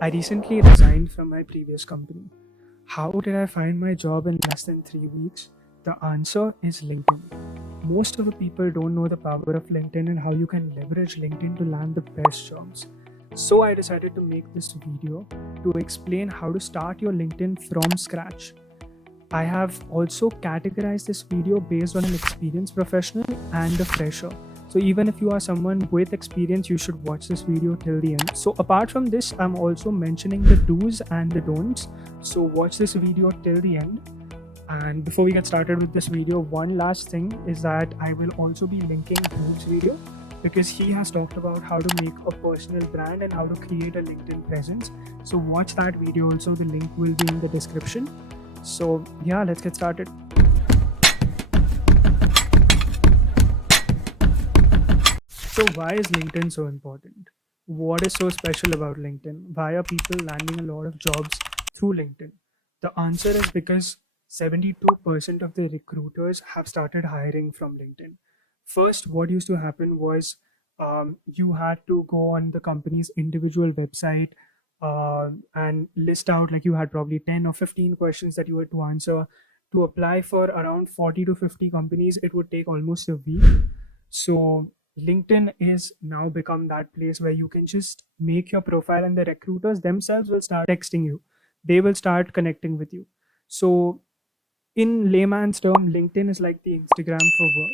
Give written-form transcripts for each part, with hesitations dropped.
I recently resigned from my previous company. How did I find my job in less than 3 weeks? The answer is LinkedIn. Most of the people don't know the power of LinkedIn and how you can leverage LinkedIn to land the best jobs. So I decided to make this video to explain how to start your LinkedIn from scratch. I have also categorized this video based on an experienced professional and a fresher. So even if you are someone with experience, you should watch this video till the end. So apart from this, I'm also mentioning the do's and the don'ts. So watch this video till the end. And before we get started with this video, one last thing is that I will also be linking Dhru's video because he has talked about how to make a personal brand and how to create a LinkedIn presence. So watch that video also. The link will be in the description. So yeah, let's get started. So why is LinkedIn so important? What is so special about LinkedIn? Why are people landing a lot of jobs through LinkedIn? The answer is because 72% of the recruiters have started hiring from LinkedIn. First, what used to happen was you had to go on the company's individual website and list out, like, you had probably 10 or 15 questions that you had to answer. To apply for around 40 to 50 companies, it would take almost a week. So LinkedIn is now become that place where you can just make your profile and the recruiters themselves will start texting you. They will start connecting with you. So in layman's term, LinkedIn is like the Instagram for work.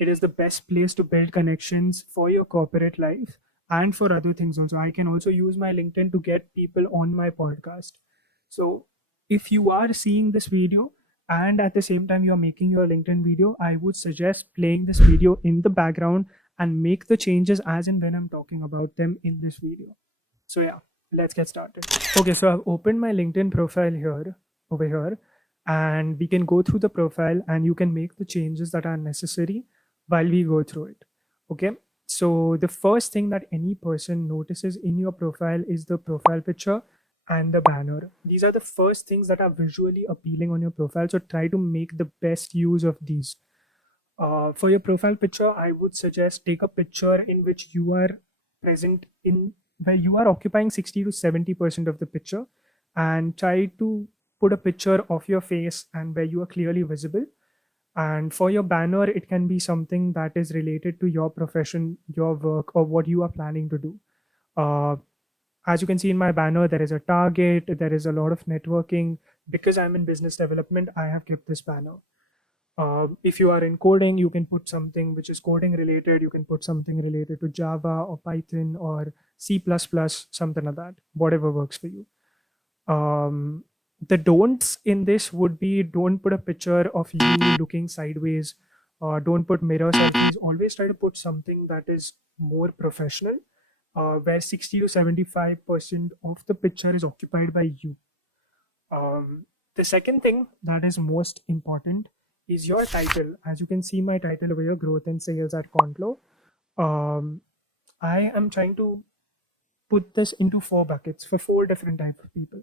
It is the best place to build connections for your corporate life and for other things also. I can also use my LinkedIn to get people on my podcast. So if you are seeing this video and at the same time you're making your LinkedIn video, I would suggest playing this video in the background and make the changes as and when I'm talking about them in this video. So yeah, let's get started. Okay, so I've opened my LinkedIn profile here, over here, and we can go through the profile and you can make the changes that are necessary while we go through it. Okay, so the first thing that any person notices in your profile is the profile picture and the banner. These are the first things that are visually appealing on your profile, so try to make the best use of these. For your profile picture, I would suggest take a picture in which you are present, in where you are occupying 60 to 70% of the picture, and try to put a picture of your face and where you are clearly visible. And for your banner, it can be something that is related to your profession, your work, or what you are planning to do. Uh, as you can see in my banner, there is a target, there is a lot of networking. Because I'm in business development, I have kept this banner. If you are in coding, you can put something which is coding related. You can put something related to Java or Python or C++, something like that, whatever works for you. The don'ts in this would be, don't put a picture of you looking sideways, don't put mirror selfies. Always try to put something that is more professional, where 60 to 75% of the picture is occupied by you. The second thing that is most important is your title. As you can see, my title over here, Growth and Sales at Contlo. Um, I am trying to put this into four buckets for four different types of people.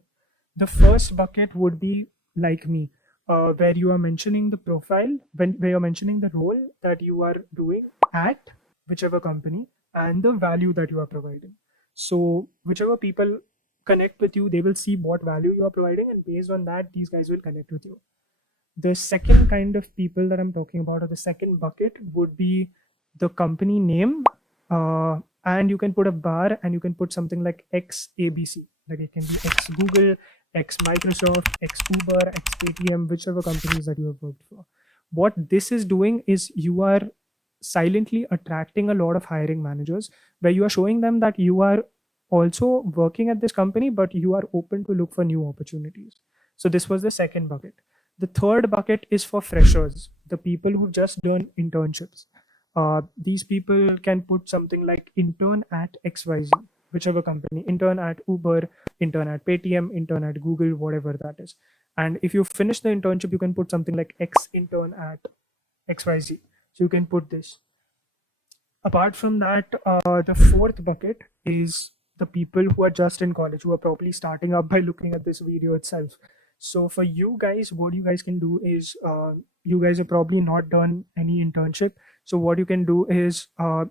The first bucket would be like me, where you are mentioning the profile, where you're mentioning the role that you are doing at whichever company and the value that you are providing. So whichever people connect with you, they will see what value you are providing, and based on that, these guys will connect with you. The second kind of people that I'm talking about, or the second bucket, would be the company name, and you can put a bar and you can put something like X ABC. Like it can be X Google, X Microsoft, X Uber, X Paytm, whichever companies that you have worked for. What this is doing is you are silently attracting a lot of hiring managers, where you are showing them that you are also working at this company, but you are open to look for new opportunities. So this was the second bucket. The third bucket is for freshers, the people who've just done internships. These people can put something like intern at XYZ, whichever company, intern at Uber, intern at Paytm, intern at Google, whatever that is. And if you finish the internship, you can put something like X intern at XYZ. So you can put this. Apart from that, the fourth bucket is the people who are just in college, who are probably starting up by looking at this video itself. So for you guys, what you guys can do is, you guys have probably not done any internship. So what you can do is,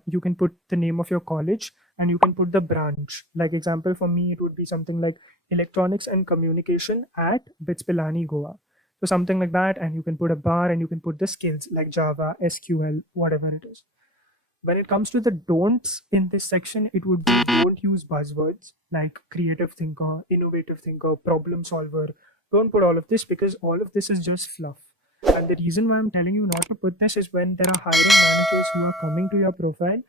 you can put the name of your college and you can put the branch. Like example for me, it would be something like electronics and communication at Bitspilani, Goa. So something like that, and you can put a bar and you can put the skills like Java, SQL, whatever it is. When it comes to the don'ts in this section, it would be don't use buzzwords like creative thinker, innovative thinker, problem solver. Don't put all of this because all of this is just fluff. And the reason why I'm telling you not to put this is when there are hiring managers who are coming to your profile,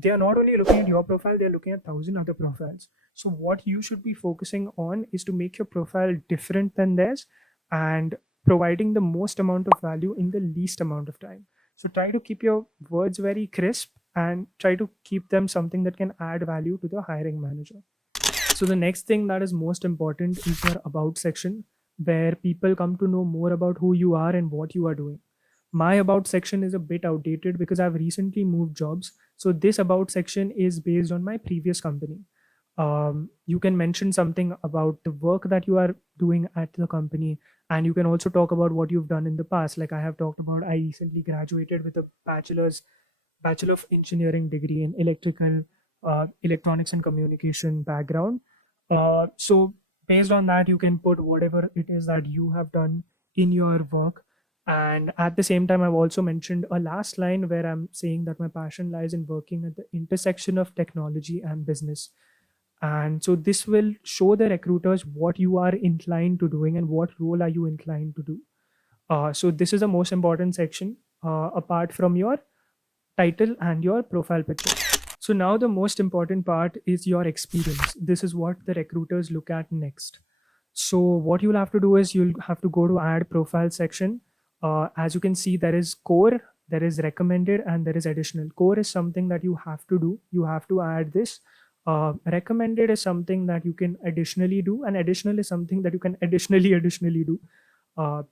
they are not only looking at your profile, they are looking at 1,000 other profiles. So what you should be focusing on is to make your profile different than theirs and providing the most amount of value in the least amount of time. So try to keep your words very crisp and try to keep them something that can add value to the hiring manager. So the next thing that is most important is your about section, where people come to know more about who you are and what you are doing. My about section is a bit outdated because I've recently moved jobs. So this about section is based on my previous company. You can mention something about the work that you are doing at the company, and you can also talk about what you've done in the past. Like I have talked about, I recently graduated with a bachelor of engineering degree in electronics and communication background. So based on that, you can put whatever it is that you have done in your work. And at the same time, I've also mentioned a last line where I'm saying that my passion lies in working at the intersection of technology and business. And so this will show the recruiters what you are inclined to doing and what role are you inclined to do. So this is the most important section apart from your title and your profile picture. So now the most important part is your experience. This is what the recruiters look at next. So what you'll have to do is you'll have to go to add profile section. As you can see, there is core, there is recommended, and there is additional. Core is something that you have to do. You have to add this. Recommended is something that you can additionally do, and additional is something that you can additionally do.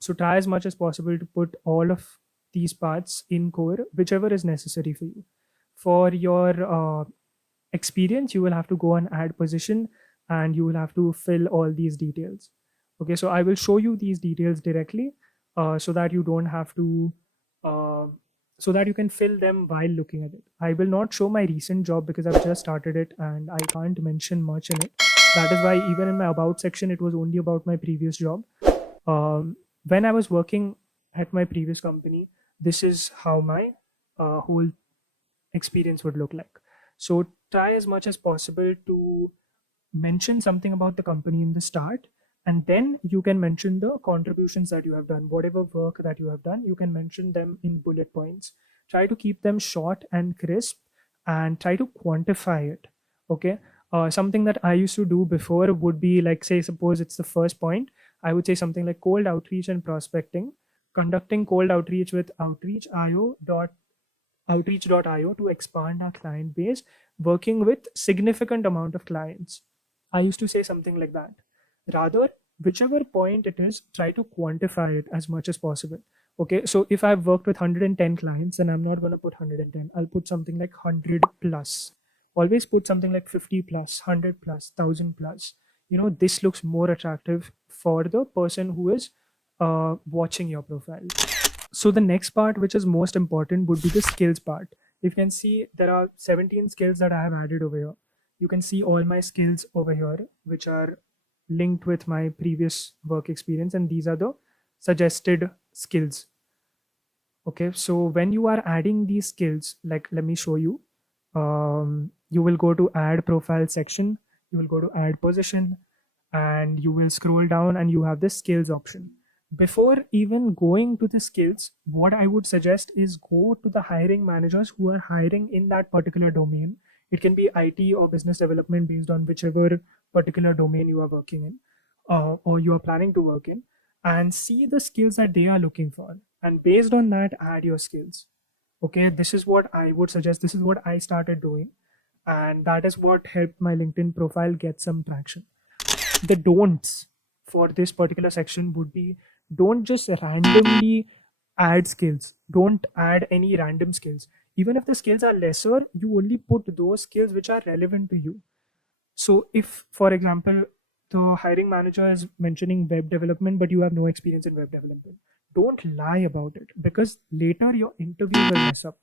So try as much as possible to put all of these parts in core, whichever is necessary for you. For your experience, you will have to go and add position, and you will have to fill all these details. Okay, so I will show you these details directly, so that you don't have to uh, so that you can fill them while looking at it. I will not show my recent job because I've just started it and I can't mention much in it. That is why even in my about section, it was only about my previous job. When I was working at my previous company, this is how my whole experience would look like. So try as much as possible to mention something about the company in the start, and then you can mention the contributions that you have done. Whatever work that you have done, you can mention them in bullet points. Try to keep them short and crisp and try to quantify it. Okay. Something that I used to do before would be like, say, suppose it's the first point, I would say something like cold outreach and prospecting, conducting cold outreach with outreach.io to expand our client base, working with significant amount of clients. I used to say something like that. Rather, whichever point it is, try to quantify it as much as possible. Okay, so if I've worked with 110 clients, then I'm not going to put 110. I'll put something like 100 plus. Always put something like 50 plus, 100 plus, 1,000 plus. This looks more attractive for the person who is watching your profile. So the next part, which is most important, would be the skills part. You can see there are 17 skills that I have added over here. You can see all my skills over here, which are linked with my previous work experience, and these are the suggested skills. Okay, so when you are adding these skills, like let me show you. You will go to add profile section, you will go to add position, and you will scroll down and you have the skills option. Before even going to the skills, what I would suggest is go to the hiring managers who are hiring in that particular domain. It can be IT or business development based on whichever particular domain you are working in, or you are planning to work in, and see the skills that they are looking for. And based on that, add your skills. Okay, this is what I would suggest. This is what I started doing. And that is what helped my LinkedIn profile get some traction. The don'ts for this particular section would be, don't just randomly add skills. Don't add any random skills. Even if the skills are lesser, you only put those skills which are relevant to you. So if, for example, the hiring manager is mentioning web development, but you have no experience in web development, don't lie about it because later your interview will mess up.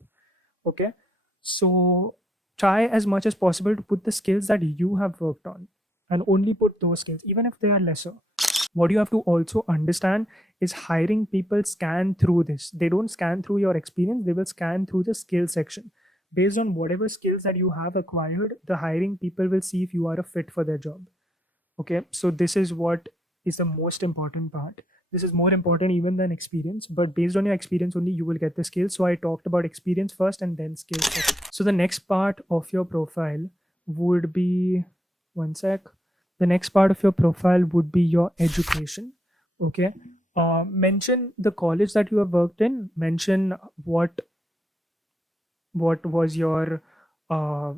Okay. So try as much as possible to put the skills that you have worked on, and only put those skills even if they are lesser. What you have to also understand is hiring people scan through this. They don't scan through your experience, they will scan through the skill section. Based on whatever skills that you have acquired, the hiring people will see if you are a fit for their job. Okay, so this is what is the most important part. This is more important even than experience, but based on your experience only you will get the skills. So I talked about experience first and then skills second. So the next part of your profile would be, one sec, the next part of your profile would be your education. Okay, mention the college that you have worked in, mention what was your uh,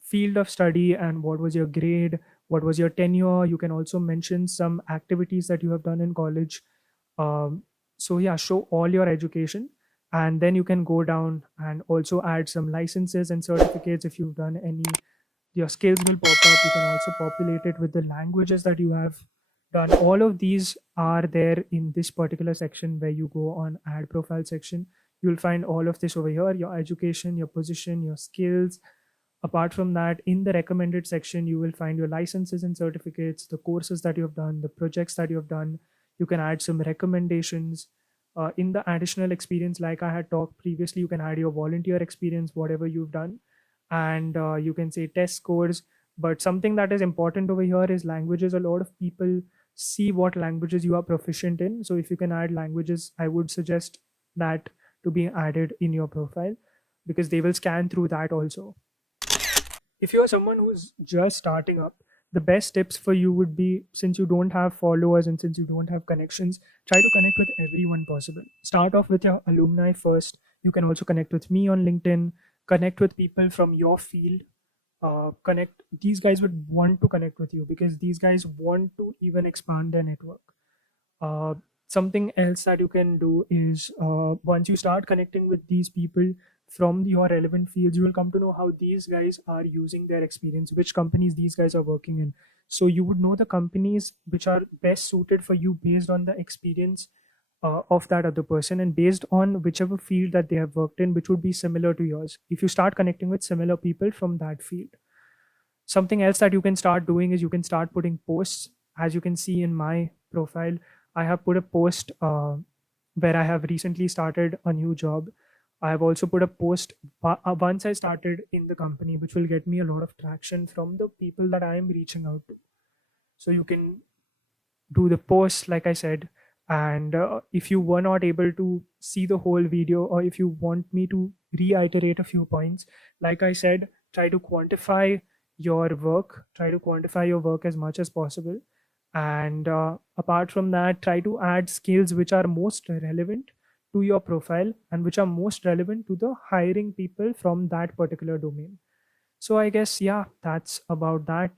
field of study and what was your grade, what was your tenure. You can also mention some activities that you have done in college. So yeah, show all your education, and then you can go down and also add some licenses and certificates if you've done any. Your skills will pop up. You can also populate it with the languages that you have done. All of these are there in this particular section where you go on add profile section. You'll find all of this over here: your education, your position, your skills. Apart from that, in the recommended section, you will find your licenses and certificates, the courses that you have done, the projects that you have done. You can add some recommendations. In the additional experience, like I had talked previously, you can add your volunteer experience, whatever you've done, and you can say test scores. But something that is important over here is languages. A lot of people see what languages you are proficient in. So if you can add languages, I would suggest that to be added in your profile, because they will scan through that also. If you're someone who's just starting up, the best tips for you would be, since you don't have followers and since you don't have connections, try to connect with everyone possible. Start off with your alumni first. You can also connect with me on LinkedIn, connect with people from your field. Connect, these guys would want to connect with you because these guys want to even expand their network. uh, Something else that you can do is, once you start connecting with these people from your relevant fields, you will come to know how these guys are using their experience, which companies these guys are working in. So you would know the companies which are best suited for you based on the experience of that other person, and based on whichever field that they have worked in, which would be similar to yours. If you start connecting with similar people from that field, something else that you can start doing is you can start putting posts. As you can see in my profile, I have put a post where I have recently started a new job. I have also put a post once I started in the company, which will get me a lot of traction from the people that I am reaching out to. So you can do the post, like I said. And if you were not able to see the whole video, or if you want me to reiterate a few points, like I said, try to quantify your work, try to quantify your work as much as possible. And apart from that, try to add skills which are most relevant to your profile and which are most relevant to the hiring people from that particular domain. So I guess, yeah, that's about that.